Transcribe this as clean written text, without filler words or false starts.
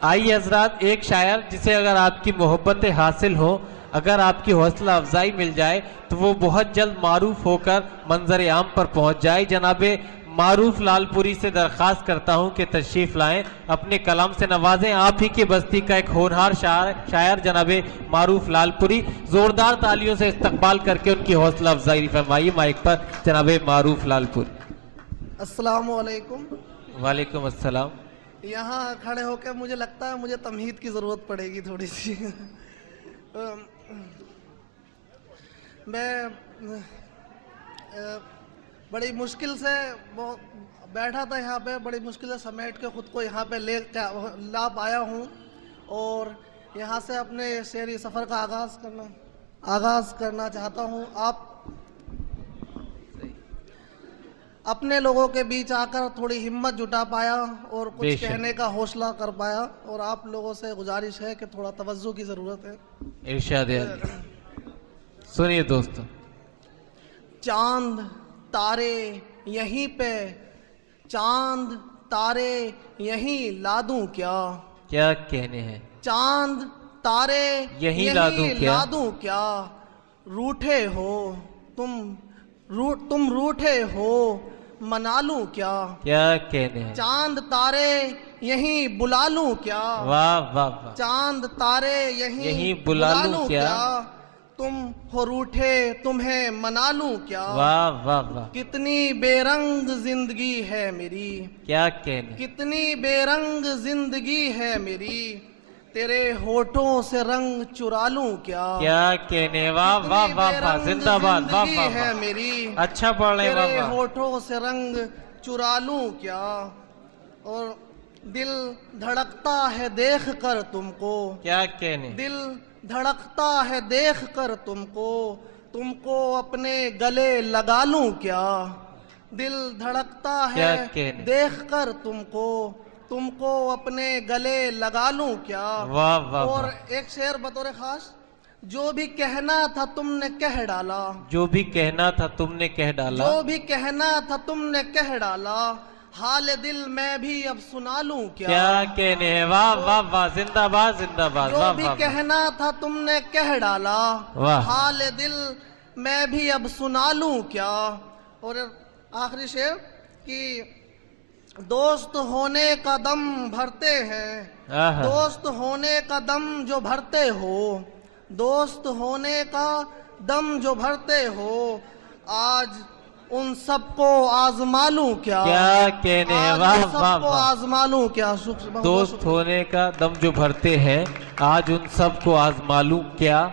آئیے حضرات، ایک شاعر جسے اگر آپ کی محبت حاصل ہو، اگر آپ کی حوصلہ افزائی مل جائے تو وہ بہت جلد معروف ہو کر منظر عام پر پہنچ جائے۔ جناب معروف لال پوری سے درخواست کرتا ہوں کہ تشریف لائیں، اپنے کلام سے نوازیں آپ ہی کی بستی کا ایک ہونہار شاعر جناب معروف لال پوری۔ زوردار تالیوں سے استقبال کر کے ان کی حوصلہ افزائی فرمائیے۔ مائک پر جناب معروف لال پوری۔ السلام علیکم۔ وعلیکم السلام۔ یہاں کھڑے ہو کے مجھے لگتا ہے مجھے تمہید کی ضرورت پڑے گی تھوڑی سی۔ میں بڑی مشکل سے بیٹھا تھا یہاں پہ، بڑی مشکل سے سمیٹ کے خود کو یہاں پہ لا پایا ہوں، اور یہاں سے اپنے شعری سفر کا آغاز کرنا چاہتا ہوں۔ آپ اپنے لوگوں کے بیچ آ کر تھوڑی ہمت جٹا پایا اور کچھ کہنے کا حوصلہ کر پایا، اور آپ لوگوں سے گزارش ہے کہ تھوڑا توجہ کی ضرورت ہے۔ ارشاد سنیے دوستو۔ چاند تارے یہیں پہ، چاند تارے یہیں لا دوں کیا کہنے ہیں؟ چاند تارے یہیں لا دوں کیا، روٹھے ہو تم روٹھے ہو منا لوں کیا کہنے ہیں؟ چاند تارے یہیں بلا لوں کیا، واہ واہ واہ، چاند تارے یہیں بلا لوں کیا، تم ہو روٹھے تمہیں منا لوں کیا، واہ واہ واہ، کتنی بے رنگ زندگی ہے میری، کیا کہنے؟ کتنی بے رنگ زندگی ہے میری، تیرے ہونٹوں سے رنگ چرا لوں کیا کہنے؟ واہ واہ واہ واہ، زندہ باد، واہ واہ ہے واہ، میری، اچھا پڑھ رہے ہیں، واہ تیرے واہ۔ ہونٹوں سے رنگ چرا لوں کیا، اور دل دھڑکتا ہے دیکھ کر تم کو، کیا کہنے؟ دل دھڑکتا ہے دیکھ کر تم کو اپنے گلے لگا لوں کیا، دل دھڑکتا ہے دیکھ کر تم کو اپنے گلے لگا لوں کیا۔ واہ واہ، اور ایک شعر بطور خاص، جو بھی کہنا تھا تم نے کہہ ڈالا، جو بھی کہنا تھا تم نے کہہ ڈالا، جو بھی کہنا تھا تم نے کہہ ڈالا، حال دل میں بھی اب سنا لوں کیا کہنے؟ واہ واہ واہ، زندہ باد، زندہ باد، جو بھی کہنا تھا تم نے کہہ ڈالا، حال دل میں بھی اب سنا لوں کیا۔ اور آخری شعر کہ دوست ہونے کا دم بھرتے ہیں، دوست ہونے کا دم جو بھرتے ہو، دوست ہونے کا دم جو بھرتے ہو، آج ان سب کو آزما لوں کیا کہنے؟ آج واہ ان واہ سب کو واہ، آزما لوں کیا۔ دوست ہونے کا دم جو بھرتے ہیں، آج ان سب کو آزما لوں کیا۔